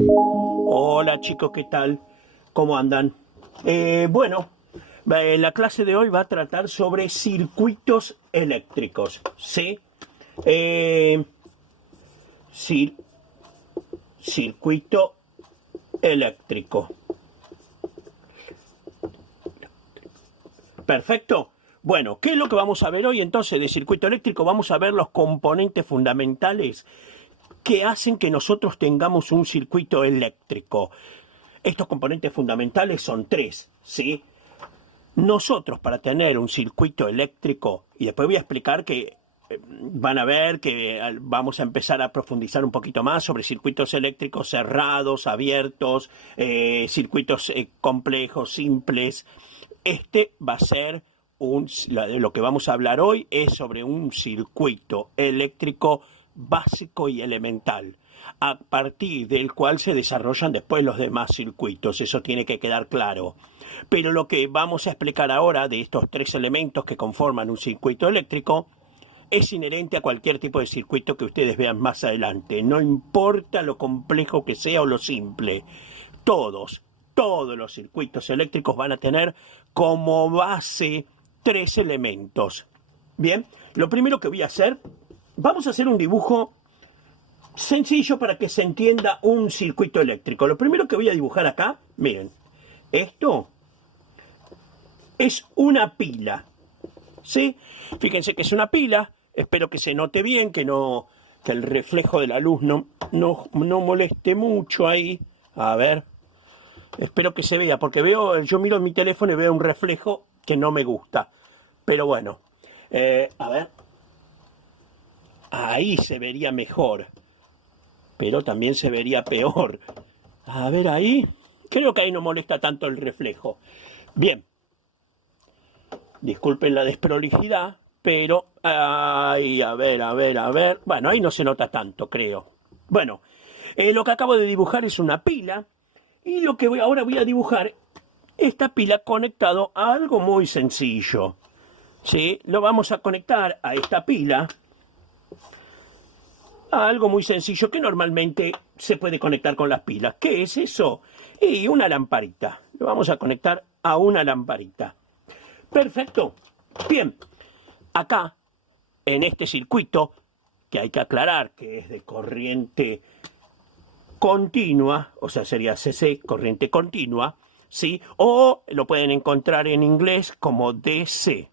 Hola chicos, ¿qué tal? ¿Cómo andan? Bueno, la clase de hoy va a tratar sobre circuitos eléctricos, ¿sí? Eh, cir- circuito eléctrico. Perfecto. Bueno, ¿qué es lo que vamos a ver hoy entonces de circuito eléctrico? Vamos a ver los componentes fundamentales que hacen que nosotros tengamos un circuito eléctrico. Estos componentes fundamentales son tres, ¿sí? Nosotros, para tener un circuito eléctrico, y después voy a explicar que van a ver que vamos a empezar a profundizar un poquito más sobre circuitos eléctricos cerrados, abiertos, circuitos complejos, simples. Este va a ser lo que vamos a hablar hoy es sobre un circuito eléctrico básico y elemental, a partir del cual se desarrollan después los demás circuitos. Eso tiene que quedar claro. Pero lo que vamos a explicar ahora de estos tres elementos que conforman un circuito eléctrico es inherente a cualquier tipo de circuito que ustedes vean más adelante. No importa lo complejo que sea o lo simple. Todos los circuitos eléctricos van a tener como base tres elementos. Bien, lo primero que voy a hacer, vamos a hacer un dibujo sencillo para que se entienda un circuito eléctrico. Lo primero que voy a dibujar acá, miren, esto es una pila, ¿sí? Fíjense que es una pila, espero que se note bien, que el reflejo de la luz no moleste mucho ahí. A ver, espero que se vea, porque yo miro en mi teléfono y veo un reflejo que no me gusta. Pero bueno, a ver, ahí se vería mejor, pero también se vería peor. A ver ahí, creo que ahí no molesta tanto el reflejo. Bien, disculpen la desprolijidad, pero ay, a ver. Bueno, ahí no se nota tanto, creo. Bueno, lo que acabo de dibujar es una pila, y lo que ahora voy a dibujar, esta pila conectado a algo muy sencillo. ¿Sí? Lo vamos a conectar a esta pila a algo muy sencillo que normalmente se puede conectar con las pilas. ¿Qué es eso? Y una lamparita. Lo vamos a conectar a una lamparita. Perfecto. Bien, acá, en este circuito, que hay que aclarar que es de corriente continua, o sea, sería CC, corriente continua, ¿sí? O lo pueden encontrar en inglés como DC,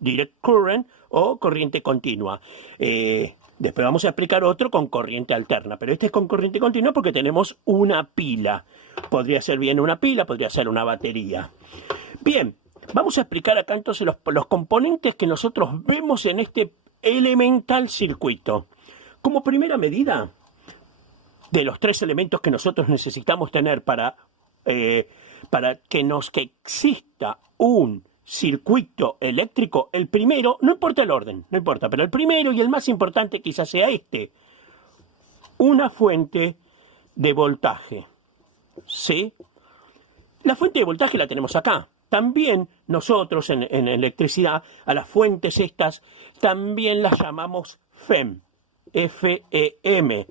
Direct Current, o corriente continua. Después vamos a explicar otro con corriente alterna, pero este es con corriente continua porque tenemos una pila. Podría ser bien una pila, podría ser una batería. Bien, vamos a explicar acá entonces los componentes que nosotros vemos en este elemental circuito. Como primera medida de los tres elementos que nosotros necesitamos tener para que exista un circuito eléctrico, el primero, no importa el orden, no importa, pero el primero y el más importante quizás sea este, una fuente de voltaje, ¿sí? La fuente de voltaje la tenemos acá. También nosotros en electricidad, a las fuentes estas, también las llamamos FEM, F-E-M.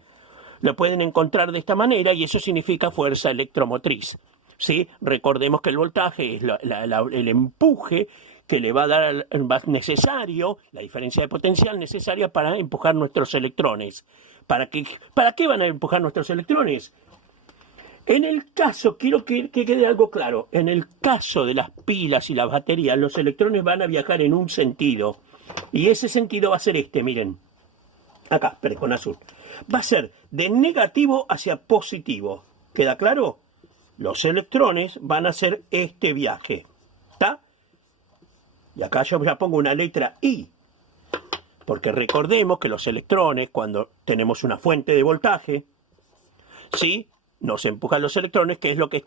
Lo pueden encontrar de esta manera y eso significa fuerza electromotriz. ¿Sí? Recordemos que el voltaje es el empuje que le va a dar necesario, la diferencia de potencial necesaria para empujar nuestros electrones. ¿Para qué van a empujar nuestros electrones? En el caso, quiero que quede algo claro, en el caso de las pilas y las baterías, los electrones van a viajar en un sentido. Y ese sentido va a ser este, miren. Acá, espere, con azul. Va a ser de negativo hacia positivo. ¿Queda claro? Los electrones van a hacer este viaje. ¿Está? Y acá yo ya pongo una letra I. Porque recordemos que los electrones, cuando tenemos una fuente de voltaje, ¿sí?, nos empujan los electrones, que es lo que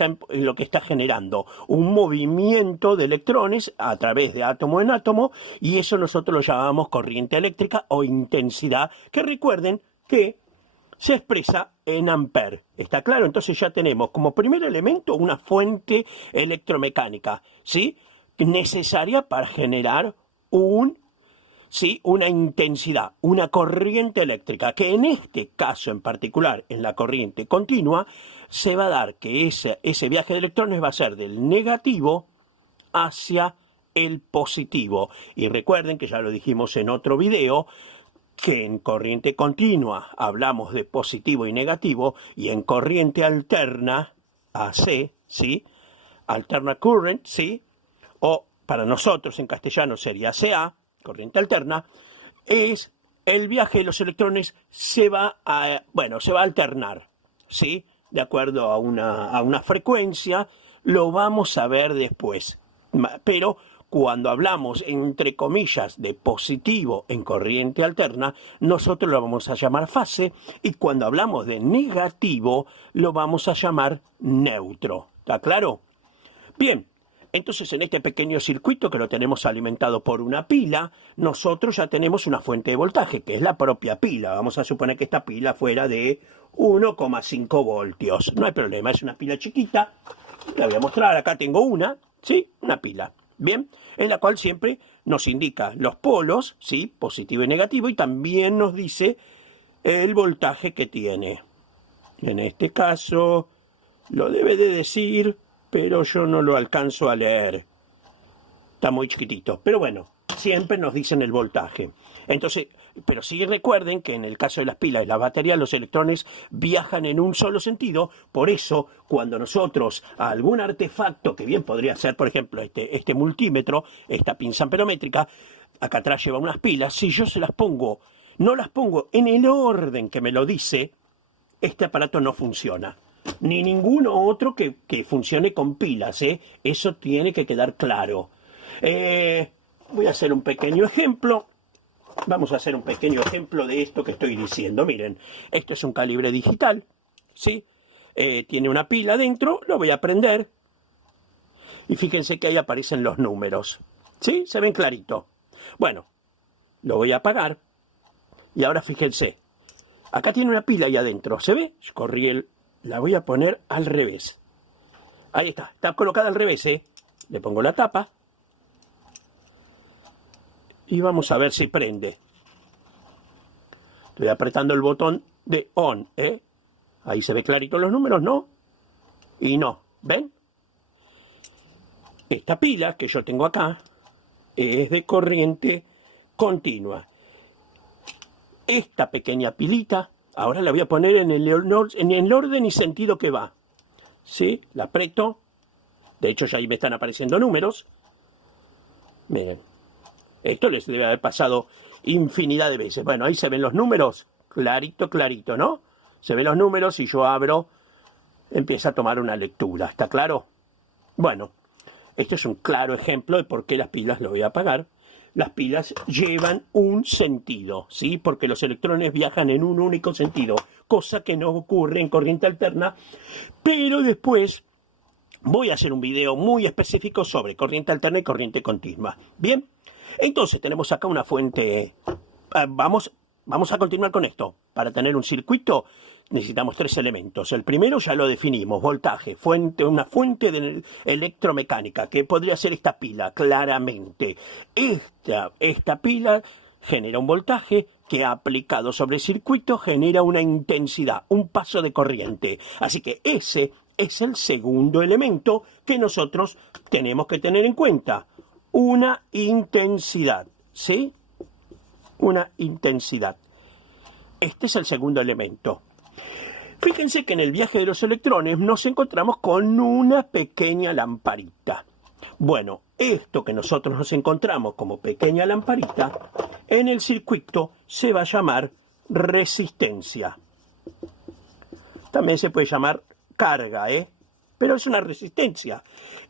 está generando un movimiento de electrones a través de átomo en átomo, y eso nosotros lo llamamos corriente eléctrica o intensidad, que recuerden que se expresa en ampere. ¿Está claro? Entonces ya tenemos como primer elemento una fuente electromecánica, ¿sí?, necesaria para generar un ¿sí? Una intensidad, una corriente eléctrica, que en este caso en particular, en la corriente continua, se va a dar que ese viaje de electrones va a ser del negativo hacia el positivo. Y recuerden que ya lo dijimos en otro video, que en corriente continua hablamos de positivo y negativo, y en corriente alterna, AC, ¿sí? Alterna current, ¿sí? O para nosotros en castellano sería CA, corriente alterna, es el viaje de los electrones se va a alternar, ¿sí? De acuerdo a una frecuencia, lo vamos a ver después. Pero cuando hablamos, entre comillas, de positivo en corriente alterna, nosotros lo vamos a llamar fase, y cuando hablamos de negativo, lo vamos a llamar neutro. ¿Está claro? Bien, entonces en este pequeño circuito que lo tenemos alimentado por una pila, nosotros ya tenemos una fuente de voltaje, que es la propia pila. Vamos a suponer que esta pila fuera de 1,5 voltios. No hay problema, es una pila chiquita. La voy a mostrar, acá tengo una, ¿sí? Una pila. Bien, en la cual siempre nos indica los polos, ¿sí? Positivo y negativo, y también nos dice el voltaje que tiene. En este caso, lo debe de decir, pero yo no lo alcanzo a leer. Está muy chiquitito. Pero bueno, siempre nos dicen el voltaje. Entonces, pero sí recuerden que en el caso de las pilas y las baterías, los electrones viajan en un solo sentido. Por eso, cuando nosotros a algún artefacto, que bien podría ser, por ejemplo, este multímetro, esta pinza amperométrica, acá atrás lleva unas pilas, si yo se las pongo, no las pongo en el orden que me lo dice, este aparato no funciona. Ni ninguno otro que funcione con pilas, ¿eh? Eso tiene que quedar claro. Voy a hacer un pequeño ejemplo. Vamos a hacer un pequeño ejemplo de esto que estoy diciendo. Miren, esto es un calibre digital, ¿sí? Tiene una pila dentro, lo voy a prender. Y fíjense que ahí aparecen los números, ¿sí? Se ven clarito. Bueno, lo voy a apagar. Y ahora fíjense, acá tiene una pila ahí adentro, ¿se ve? La voy a poner al revés. Ahí está colocada al revés, ¿eh? Le pongo la tapa. Y vamos a ver si prende. Estoy apretando el botón de on, ¿eh? Ahí se ve clarito los números, ¿no? Y no, ¿ven? Esta pila que yo tengo acá es de corriente continua. Esta pequeña pilita, ahora la voy a poner en el orden y sentido que va. ¿Sí? La aprieto. De hecho, ya ahí me están apareciendo números. Miren. Esto les debe haber pasado infinidad de veces. Bueno, ahí se ven los números. Clarito, clarito, ¿no? Se ven los números y yo abro, empieza a tomar una lectura. ¿Está claro? Bueno, este es un claro ejemplo de por qué las pilas lo voy a apagar. Las pilas llevan un sentido, ¿sí? Porque los electrones viajan en un único sentido, cosa que no ocurre en corriente alterna, pero después voy a hacer un video muy específico sobre corriente alterna y corriente continua. Bien, entonces tenemos acá una fuente. Vamos a continuar con esto. Para tener un circuito necesitamos tres elementos. El primero ya lo definimos, voltaje, una fuente electromecánica, que podría ser esta pila, claramente. Esta pila genera un voltaje que aplicado sobre el circuito genera una intensidad, un paso de corriente. Así que ese es el segundo elemento que nosotros tenemos que tener en cuenta. Una intensidad, ¿sí? Una intensidad. Este es el segundo elemento. Fíjense que en el viaje de los electrones nos encontramos con una pequeña lamparita. Bueno, esto que nosotros nos encontramos como pequeña lamparita, en el circuito se va a llamar resistencia. También se puede llamar carga, ¿eh? Pero es una resistencia.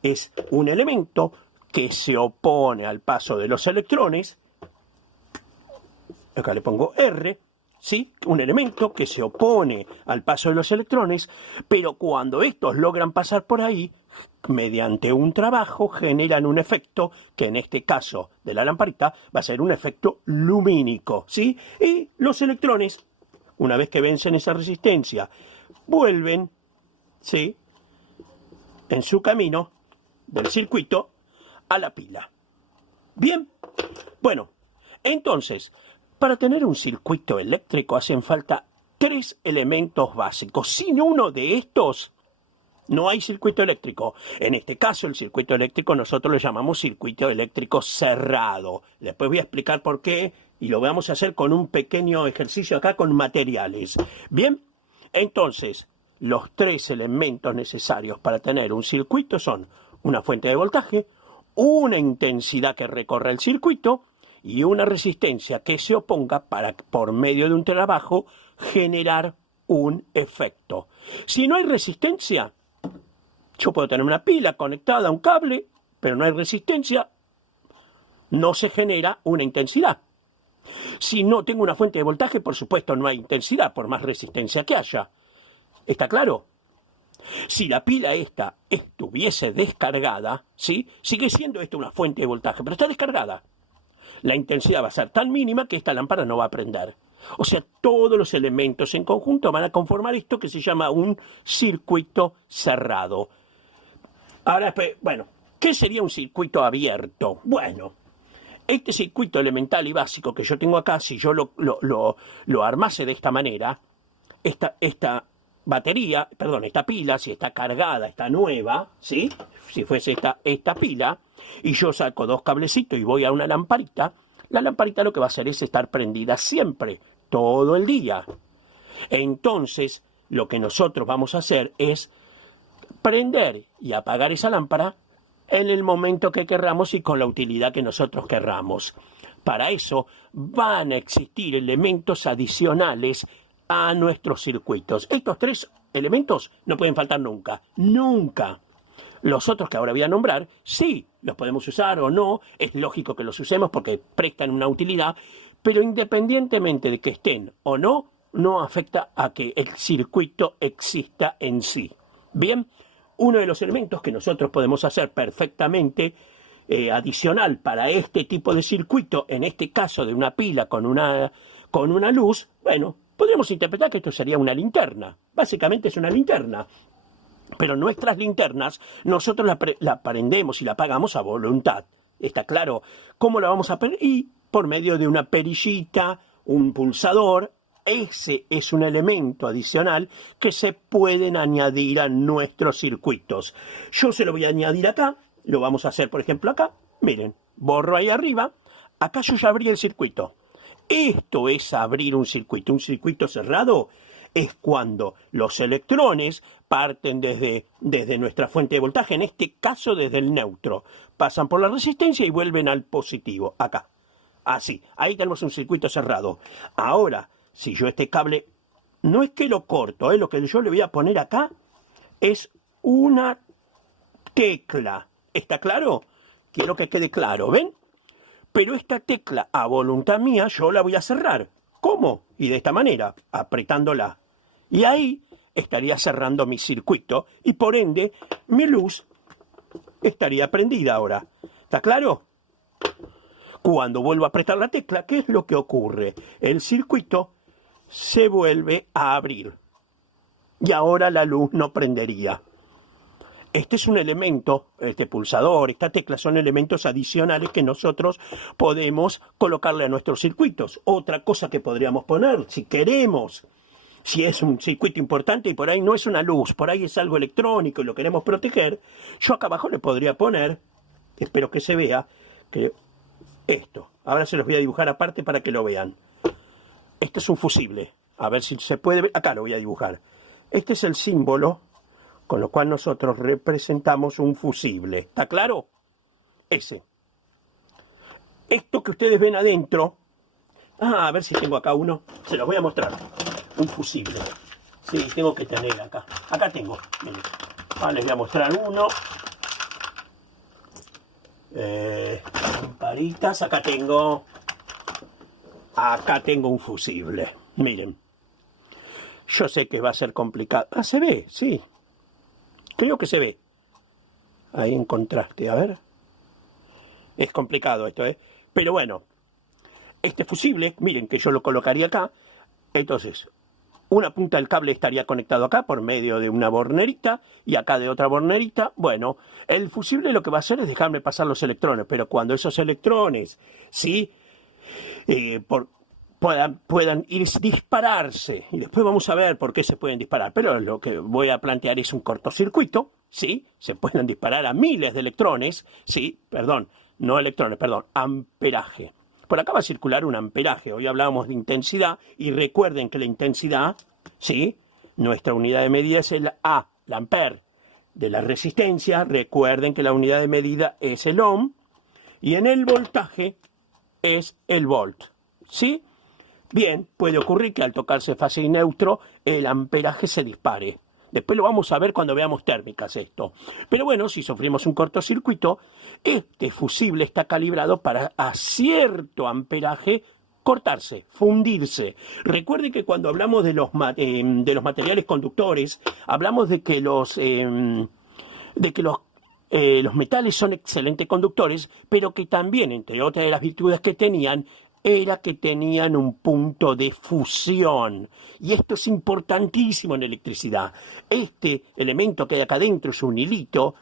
Es un elemento que se opone al paso de los electrones. Acá le pongo R. ¿Sí? Un elemento que se opone al paso de los electrones, pero cuando estos logran pasar por ahí, mediante un trabajo generan un efecto que en este caso de la lamparita va a ser un efecto lumínico, ¿sí? Y los electrones, una vez que vencen esa resistencia, vuelven, ¿sí?, en su camino del circuito a la pila. Bien, bueno, Entonces, para tener un circuito eléctrico hacen falta 3 elementos básicos. Sin uno de estos, no hay circuito eléctrico. En este caso, el circuito eléctrico nosotros lo llamamos circuito eléctrico cerrado. Después voy a explicar por qué y lo vamos a hacer con un pequeño ejercicio acá con materiales. Bien, entonces, los 3 elementos necesarios para tener un circuito son una fuente de voltaje, una intensidad que recorre el circuito y una resistencia que se oponga para, por medio de un trabajo, generar un efecto. Si no hay resistencia, yo puedo tener una pila conectada a un cable, pero no hay resistencia, no se genera una intensidad. Si no tengo una fuente de voltaje, por supuesto no hay intensidad, por más resistencia que haya. ¿Está claro? Si la pila esta estuviese descargada, ¿sí? Sigue siendo esto una fuente de voltaje, pero está descargada. La intensidad va a ser tan mínima que esta lámpara no va a prender. O sea, todos los elementos en conjunto van a conformar esto que se llama un circuito cerrado. Ahora, bueno, ¿qué sería un circuito abierto? Bueno, este circuito elemental y básico que yo tengo acá, si yo lo armase de esta manera, esta batería, perdón, esta pila, si está cargada, está nueva, ¿sí? Si fuese esta pila, y yo saco 2 cablecitos y voy a una lamparita, la lamparita lo que va a hacer es estar prendida siempre, todo el día. Entonces, lo que nosotros vamos a hacer es prender y apagar esa lámpara en el momento que querramos y con la utilidad que nosotros querramos. Para eso van a existir elementos adicionales a nuestros circuitos. Estos 3 elementos no pueden faltar nunca, nunca. Los otros que ahora voy a nombrar, sí, los podemos usar o no, es lógico que los usemos porque prestan una utilidad, pero independientemente de que estén o no, no afecta a que el circuito exista en sí. Bien, uno de los elementos que nosotros podemos hacer perfectamente adicional para este tipo de circuito, en este caso de una pila con una luz, bueno, podríamos interpretar que esto sería una linterna. Básicamente es una linterna. Pero nuestras linternas, nosotros la prendemos y la apagamos a voluntad. ¿Está claro? ¿Cómo la vamos a prender? Y por medio de una perillita, un pulsador. Ese es un elemento adicional que se pueden añadir a nuestros circuitos. Yo se lo voy a añadir acá. Lo vamos a hacer, por ejemplo, acá. Miren, borro ahí arriba. Acá yo ya abrí el circuito. Esto es abrir un circuito. Un circuito cerrado es cuando los electrones parten desde nuestra fuente de voltaje, en este caso desde el neutro, pasan por la resistencia y vuelven al positivo, acá. Así, ahí tenemos un circuito cerrado. Ahora, si yo este cable, no es que lo corto, lo que yo le voy a poner acá es una tecla. ¿Está claro? Quiero que quede claro, ¿ven? Pero esta tecla, a voluntad mía, yo la voy a cerrar. ¿Cómo? Y de esta manera, apretándola. Y ahí estaría cerrando mi circuito y por ende mi luz estaría prendida ahora. ¿Está claro? Cuando vuelvo a apretar la tecla, ¿qué es lo que ocurre? El circuito se vuelve a abrir. Y ahora la luz no prendería. Este es un elemento, este pulsador, esta tecla son elementos adicionales que nosotros podemos colocarle a nuestros circuitos. Otra cosa que podríamos poner, si queremos, si es un circuito importante y por ahí no es una luz, por ahí es algo electrónico y lo queremos proteger, yo acá abajo le podría poner, espero que se vea, que esto. Ahora se los voy a dibujar aparte para que lo vean. Este es un fusible. A ver si se puede ver. Acá lo voy a dibujar. Este es el símbolo con lo cual nosotros representamos un fusible. ¿Está claro? Ese. Esto que ustedes ven adentro, a ver si tengo acá uno, se los voy a mostrar. Un fusible. Sí, tengo que tener acá. Acá tengo. Miren. Les voy a mostrar uno. Lamparitas. Acá tengo un fusible. Miren. Yo sé que va a ser complicado. Se ve, sí. Creo que se ve. Ahí en contraste, a ver. Es complicado esto, ¿eh? Pero bueno, este fusible, miren que yo lo colocaría acá. Entonces, una punta del cable estaría conectado acá por medio de una bornerita y acá de otra bornerita. Bueno, el fusible lo que va a hacer es dejarme pasar los electrones, pero cuando esos electrones, ¿sí?, puedan dispararse. Y después vamos a ver por qué se pueden disparar. Pero lo que voy a plantear es un cortocircuito, ¿sí? Se pueden disparar a miles de electrones, ¿sí? Perdón, no electrones, perdón, amperaje. Por acá va a circular un amperaje. Hoy hablábamos de intensidad y recuerden que la intensidad, ¿sí? Nuestra unidad de medida es el A, la ampere. De la resistencia, recuerden que la unidad de medida es el ohm. Y en el voltaje es el volt, ¿sí? Bien, puede ocurrir que al tocarse fase y neutro el amperaje se dispare. Después lo vamos a ver cuando veamos térmicas esto. Pero bueno, si sufrimos un cortocircuito, este fusible está calibrado para a cierto amperaje cortarse, fundirse. Recuerde que cuando hablamos de los materiales conductores, hablamos de que los metales son excelentes conductores, pero que también, entre otras de las virtudes que tenían, era que tenían un punto de fusión. Y esto es importantísimo en electricidad. Este elemento que hay acá adentro es un hilito.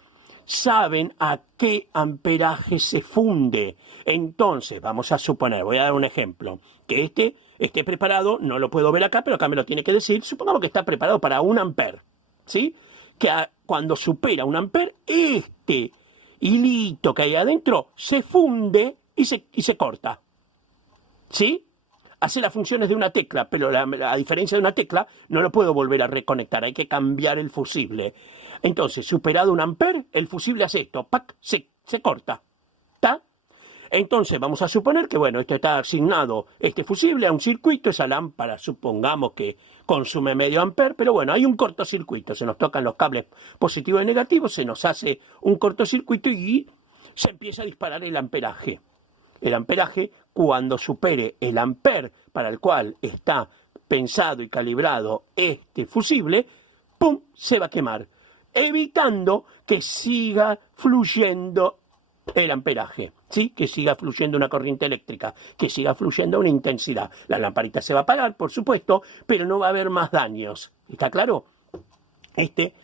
Saben a qué amperaje se funde. Entonces, vamos a suponer, voy a dar un ejemplo, que este esté preparado, no lo puedo ver acá, pero acá me lo tiene que decir. Supongamos que está preparado para 1 ampere, ¿sí? Que cuando supera 1 ampere, este hilito que hay adentro se funde y se corta. ¿Sí? Hace las funciones de una tecla, pero a diferencia de una tecla, no lo puedo volver a reconectar, hay que cambiar el fusible. Entonces, superado 1 ampere, el fusible hace esto, ¡pac! Se corta. ¿Está? Entonces, vamos a suponer que, bueno, esto está asignado, este fusible, a un circuito, esa lámpara, supongamos que consume medio ampere, pero bueno, hay un cortocircuito, se nos tocan los cables positivos y negativos, se nos hace un cortocircuito y se empieza a disparar el amperaje. El amperaje, cuando supere el ampere para el cual está pensado y calibrado este fusible, ¡pum!, se va a quemar, evitando que siga fluyendo el amperaje, ¿sí? Que siga fluyendo una corriente eléctrica, que siga fluyendo una intensidad. La lamparita se va a apagar, por supuesto, pero no va a haber más daños. ¿Está claro?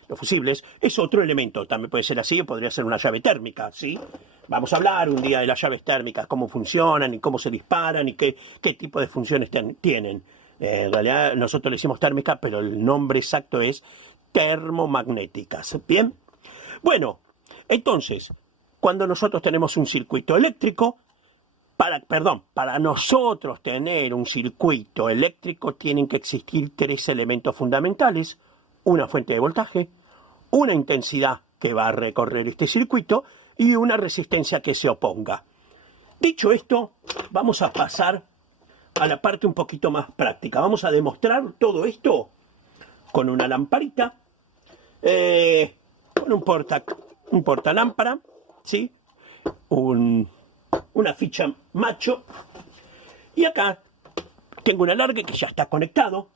Los fusibles, es otro elemento. También puede ser así, o podría ser una llave térmica, ¿sí? Vamos a hablar un día de las llaves térmicas, cómo funcionan y cómo se disparan y qué tipo de funciones tienen. En realidad nosotros le decimos térmica, pero el nombre exacto es termomagnéticas. ¿Bien? Bueno, entonces, cuando nosotros tenemos un circuito eléctrico, para nosotros tener un circuito eléctrico tienen que existir 3 elementos fundamentales: una fuente de voltaje, una intensidad que va a recorrer este circuito y una resistencia que se oponga. Dicho esto, vamos a pasar a la parte un poquito más práctica. Vamos a demostrar todo esto con una lamparita, con un portalámpara, ¿sí? Una ficha macho, y acá tengo un alargue que ya está conectado.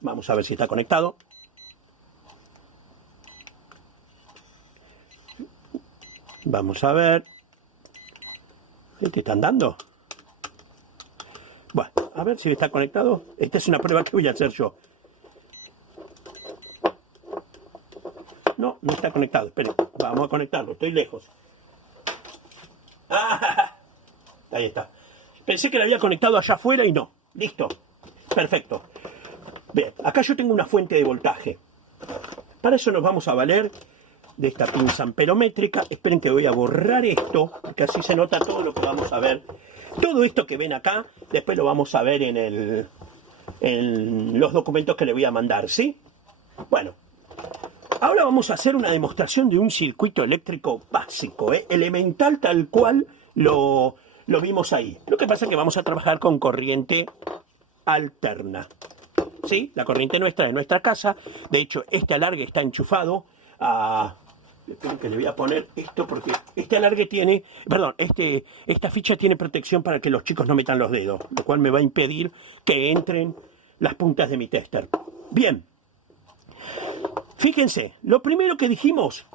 Vamos a ver si está conectado. Vamos a ver. ¿Qué te están dando? Bueno, a ver si está conectado. Esta es una prueba que voy a hacer yo. No, no está conectado. Esperen, vamos a conectarlo. Estoy lejos. ¡Ah! Ahí está. Pensé que lo había conectado allá afuera y no. Listo. Perfecto. Bien, acá yo tengo una fuente de voltaje. Para eso nos vamos a valer de esta pinza amperométrica. Esperen que voy a borrar esto, porque así se nota todo lo que vamos a ver. Todo esto que ven acá, después lo vamos a ver en los documentos que le voy a mandar, ¿sí? Bueno, ahora vamos a hacer una demostración de un circuito eléctrico básico, elemental, tal cual lo vimos ahí. Lo que pasa es que vamos a trabajar con corriente alterna, ¿sí? La corriente nuestra de nuestra casa. De hecho, este alargue está enchufado a... Esperen que le voy a poner esto porque este alargue tiene... Perdón, esta ficha tiene protección para que los chicos no metan los dedos, lo cual me va a impedir que entren las puntas de mi tester. Bien. Fíjense, lo primero que dijimos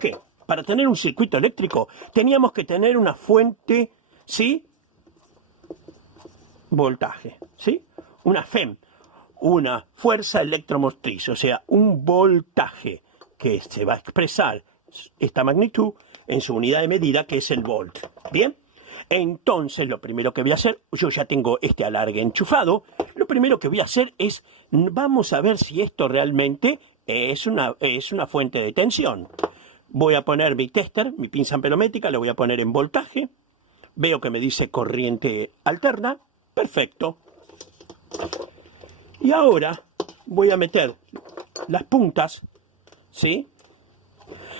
que para tener un circuito eléctrico teníamos que tener una fuente, ¿sí? Voltaje, ¿sí? Una FEM, una fuerza electromotriz, o sea, un voltaje que se va a expresar esta magnitud en su unidad de medida, que es el volt. Bien, Entonces, lo primero que voy a hacer, yo ya tengo este alargue enchufado, lo primero que voy a hacer es, vamos a ver si esto realmente es una fuente de tensión. Voy a poner mi tester, mi pinza amperométrica, lo voy a poner en voltaje. Veo que me dice corriente alterna. Perfecto. Y ahora voy a meter las puntas, ¿sí?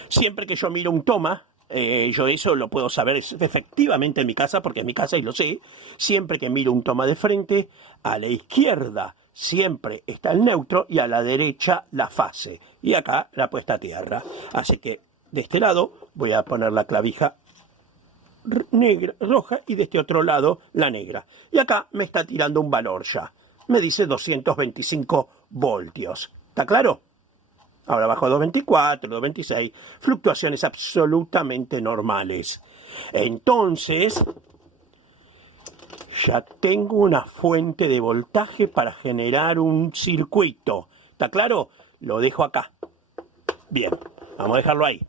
Siempre que yo miro un toma, yo eso lo puedo saber efectivamente en mi casa, porque es mi casa y lo sé. Siempre que miro un toma de frente, a la izquierda siempre está el neutro y a la derecha la fase. Y acá la puesta a tierra. Así que de este lado voy a poner la clavija negra, roja, y de este otro lado la negra. Y acá me está tirando un valor ya. Me dice 225 voltios. ¿Está claro? Ahora bajo 224, 226, fluctuaciones absolutamente normales. Entonces, ya tengo una fuente de voltaje para generar un circuito. ¿Está claro? Lo dejo acá. Bien, vamos a dejarlo ahí.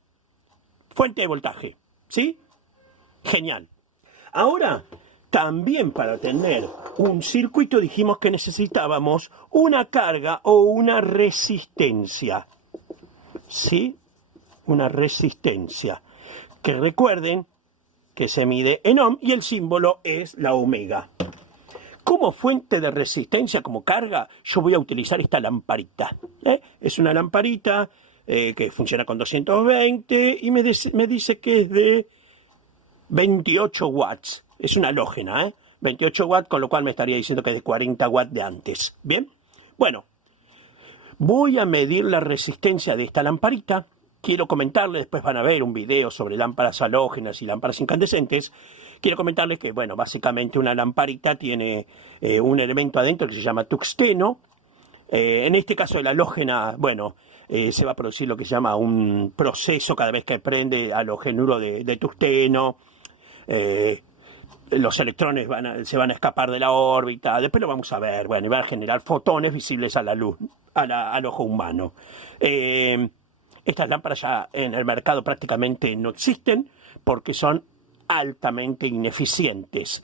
Fuente de voltaje, ¿sí? Genial. Ahora, también para tener un circuito dijimos que necesitábamos una carga o una resistencia. ¿Sí? Una resistencia. Que recuerden que se mide en ohm y el símbolo es la omega. Como fuente de resistencia, como carga, yo voy a utilizar esta lamparita. Es una lamparita que funciona con 220 y me dice que es de 28 watts. Es una halógena, 28 watts, con lo cual me estaría diciendo que es de 40 watts de antes. ¿Bien? Bueno, voy a medir la resistencia de esta lamparita. Quiero comentarles, después van a ver un video sobre lámparas halógenas y lámparas incandescentes. Quiero comentarles que, bueno, básicamente una lamparita tiene un elemento adentro que se llama tuxteno. En este caso de la halógena, bueno, se va a producir lo que se llama un proceso cada vez que prende halogenuro de tuxteno. Los electrones se van a escapar de la órbita, después lo vamos a ver, bueno, y van a generar fotones visibles a la luz, al ojo humano. Estas lámparas ya en el mercado prácticamente no existen porque son altamente ineficientes.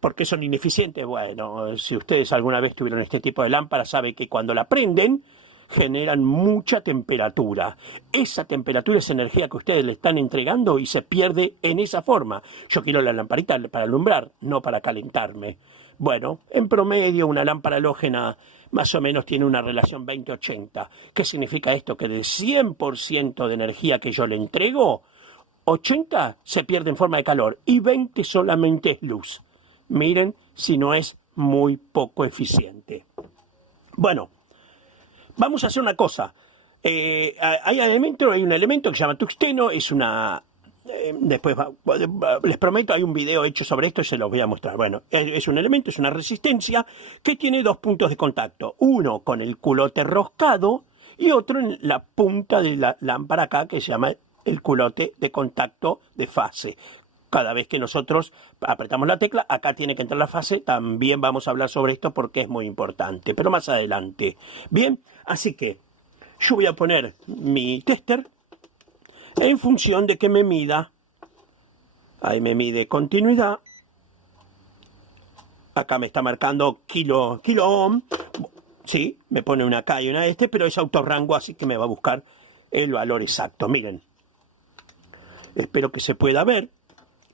¿Por qué son ineficientes? Bueno, si ustedes alguna vez tuvieron este tipo de lámparas, saben que cuando la prenden, generan mucha temperatura. Esa temperatura es energía que ustedes le están entregando y se pierde en esa forma. Yo quiero la lamparita para alumbrar, no para calentarme. Bueno, en promedio una lámpara halógena más o menos tiene una relación 20-80. ¿Qué significa esto? Que del 100% de energía que yo le entrego, 80 se pierde en forma de calor y 20 solamente es luz. Miren si no es muy poco eficiente. Bueno, vamos a hacer una cosa. Hay un elemento que se llama tuxteno, es una... después, les prometo, hay un video hecho sobre esto y se los voy a mostrar. Bueno, es un elemento, es una resistencia que tiene dos puntos de contacto. Uno con el culote roscado y otro en la punta de la lámpara acá que se llama el culote de contacto de fase. Cada vez que nosotros apretamos la tecla, acá tiene que entrar la fase. También vamos a hablar sobre esto porque es muy importante, pero más adelante. Bien, así que yo voy a poner mi tester en función de que me mida. Ahí me mide continuidad. Acá me está marcando kilo ohm. Sí, me pone una K y una este, pero es autorrango, así que me va a buscar el valor exacto. Miren, espero que se pueda ver.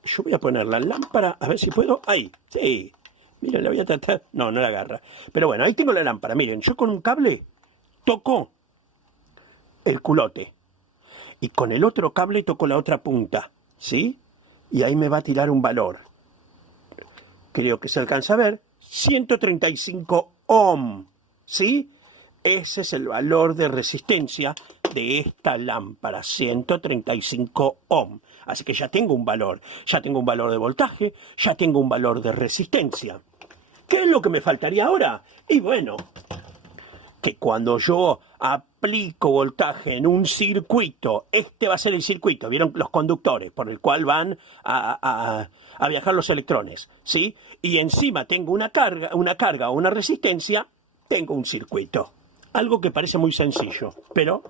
Yo voy a poner la lámpara, a ver si puedo. Ahí, sí. Miren, la voy a tratar. No, no la agarra. Pero bueno, ahí tengo la lámpara. Miren, yo con un cable toco el culote. Y con el otro cable toco la otra punta. ¿Sí? Y ahí me va a tirar un valor. Creo que se alcanza a ver. 135 ohm. ¿Sí? Ese es el valor de resistencia de esta lámpara, 135 ohm. Así que ya tengo un valor de voltaje, ya tengo un valor de resistencia. ¿Qué es lo que me faltaría ahora? Y bueno, que cuando yo aplico voltaje en un circuito, este va a ser el circuito, ¿vieron? Los conductores por el cual van a viajar los electrones, ¿sí? Y encima tengo una carga o una resistencia, tengo un circuito. Algo que parece muy sencillo, pero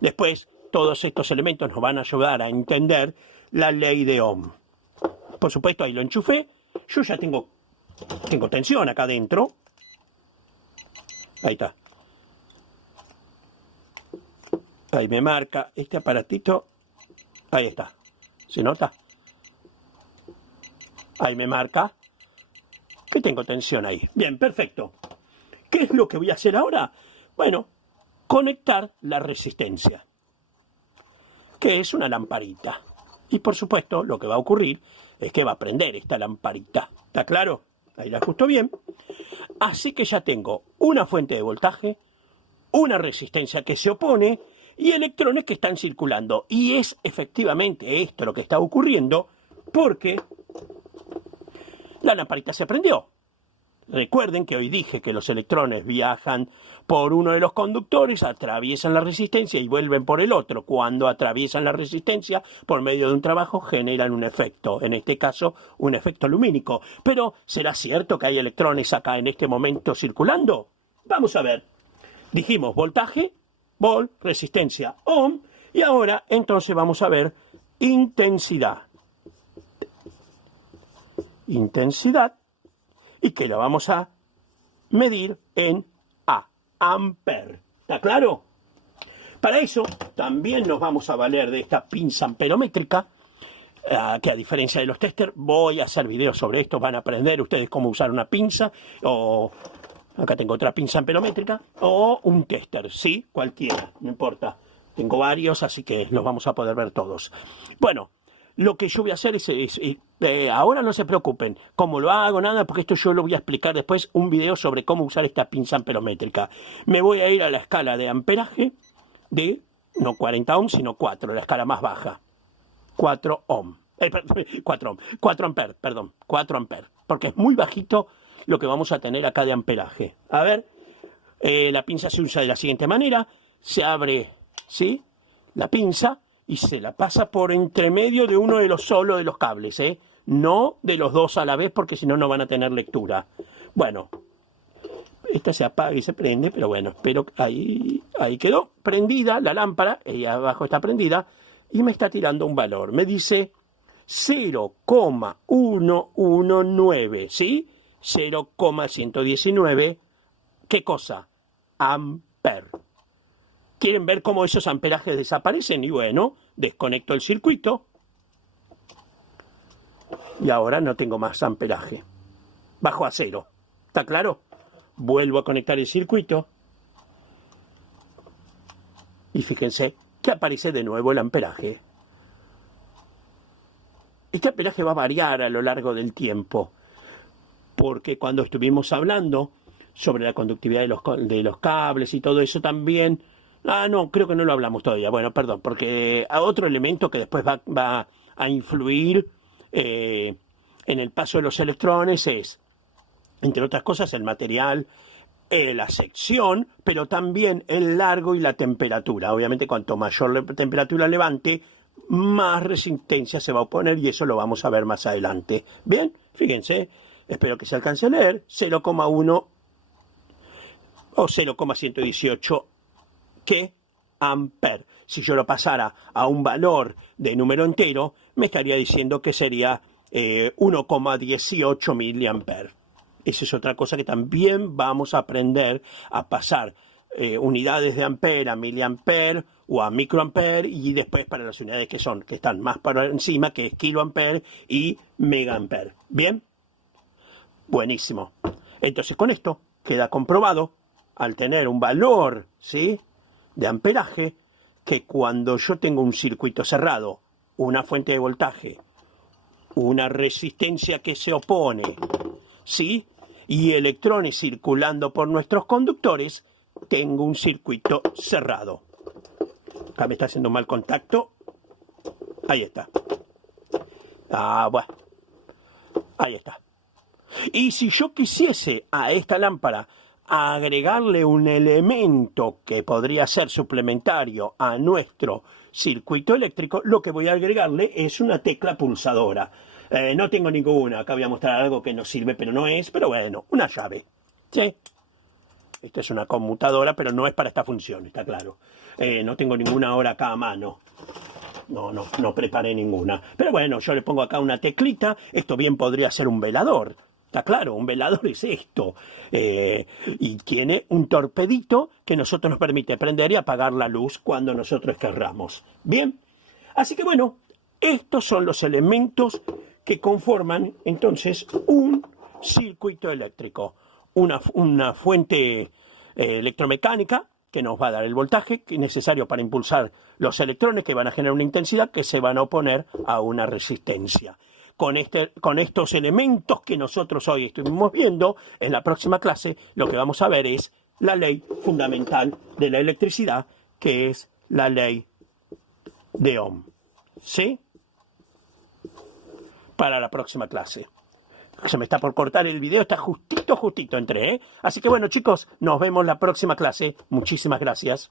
después todos estos elementos nos van a ayudar a entender la ley de Ohm. Por supuesto, ahí lo enchufé. Yo ya tengo tensión acá adentro. Ahí está. Ahí me marca este aparatito. Ahí está. ¿Se nota? Ahí me marca que tengo tensión ahí. Bien, perfecto. ¿Qué es lo que voy a hacer ahora? Bueno, conectar la resistencia, que es una lamparita. Y por supuesto, lo que va a ocurrir es que va a prender esta lamparita. ¿Está claro? Ahí la ajusto bien. Así que ya tengo una fuente de voltaje, una resistencia que se opone y electrones que están circulando. Y es efectivamente esto lo que está ocurriendo porque la lamparita se prendió. Recuerden que hoy dije que los electrones viajan por uno de los conductores, atraviesan la resistencia y vuelven por el otro. Cuando atraviesan la resistencia, por medio de un trabajo, generan un efecto. En este caso, un efecto lumínico. Pero, ¿será cierto que hay electrones acá en este momento circulando? Vamos a ver. Dijimos voltaje, volt, resistencia, ohm. Y ahora, entonces, vamos a ver intensidad. Intensidad. Y que lo vamos a medir en A, amper. ¿Está claro? Para eso también nos vamos a valer de esta pinza amperométrica, que a diferencia de los testers, voy a hacer videos sobre esto, van a aprender ustedes cómo usar una pinza, o acá tengo otra pinza amperométrica, o un tester, ¿sí? Cualquiera, no importa. Tengo varios, así que los vamos a poder ver todos. Bueno, lo que yo voy a hacer es ahora no se preocupen, cómo lo hago, nada, porque esto yo lo voy a explicar después, un video sobre cómo usar esta pinza amperométrica. Me voy a ir a la escala de amperaje de, no 40 ohms, sino 4, la escala más baja. 4 ohm. 4 amperes, perdón, 4 amperes, porque es muy bajito lo que vamos a tener acá de amperaje. A ver, la pinza se usa de la siguiente manera, se abre, ¿sí?, la pinza, y se la pasa por entre medio de uno de los solos de los cables, no de los dos a la vez, porque si no, no van a tener lectura. Bueno, esta se apaga y se prende, pero bueno, espero que ahí quedó prendida la lámpara, y abajo está prendida, y me está tirando un valor. Me dice 0,119, ¿sí? 0,119, ¿qué cosa? Amper. ¿Quieren ver cómo esos amperajes desaparecen? Y bueno, desconecto el circuito. Y ahora no tengo más amperaje. Bajo a 0. ¿Está claro? Vuelvo a conectar el circuito. Y fíjense que aparece de nuevo el amperaje. Este amperaje va a variar a lo largo del tiempo. Porque cuando estuvimos hablando sobre la conductividad de los cables y todo eso también... Ah, no, creo que no lo hablamos todavía. Bueno, perdón, porque otro elemento que después va a influir en el paso de los electrones es, entre otras cosas, el material, la sección, pero también el largo y la temperatura. Obviamente, cuanto mayor la temperatura levante, más resistencia se va a oponer, y eso lo vamos a ver más adelante. Bien, fíjense, espero que se alcance a leer, 0,1 o 0,118 que amper. Si yo lo pasara a un valor de número entero, me estaría diciendo que sería 1,18 miliamper. Esa es otra cosa que también vamos a aprender a pasar unidades de ampere a miliamper o a microamper, y después para las unidades que están más para encima, que es kiloamper y megaamper. ¿Bien? Buenísimo. Entonces con esto queda comprobado, al tener un valor, ¿sí?, de amperaje, que cuando yo tengo un circuito cerrado, una fuente de voltaje, una resistencia que se opone, ¿sí?, y electrones circulando por nuestros conductores, tengo un circuito cerrado. Acá me está haciendo mal contacto. Ahí está. Ah, bueno. Ahí está. Y si yo quisiese a esta lámpara agregarle un elemento que podría ser suplementario a nuestro circuito eléctrico, lo que voy a agregarle es una tecla pulsadora. No tengo ninguna, acá voy a mostrar algo que no sirve, pero no es, pero bueno, una llave. ¿Sí? Esta es una conmutadora, pero no es para esta función, está claro. No tengo ninguna ahora acá a mano. no preparé ninguna. Pero bueno, yo le pongo acá una teclita. Esto bien podría ser un velador. Está claro, un velador es esto. Y tiene un torpedito que nosotros nos permite prender y apagar la luz cuando nosotros querramos. Bien, así que bueno, estos son los elementos que conforman entonces un circuito eléctrico. Una fuente electromecánica que nos va a dar el voltaje que es necesario para impulsar los electrones que van a generar una intensidad que se van a oponer a una resistencia. Con estos elementos que nosotros hoy estuvimos viendo, en la próxima clase lo que vamos a ver es la ley fundamental de la electricidad, que es la ley de Ohm. ¿Sí? Para la próxima clase. Se me está por cortar el video, está justito entré, ¿eh? Así que bueno, chicos, nos vemos la próxima clase. Muchísimas gracias.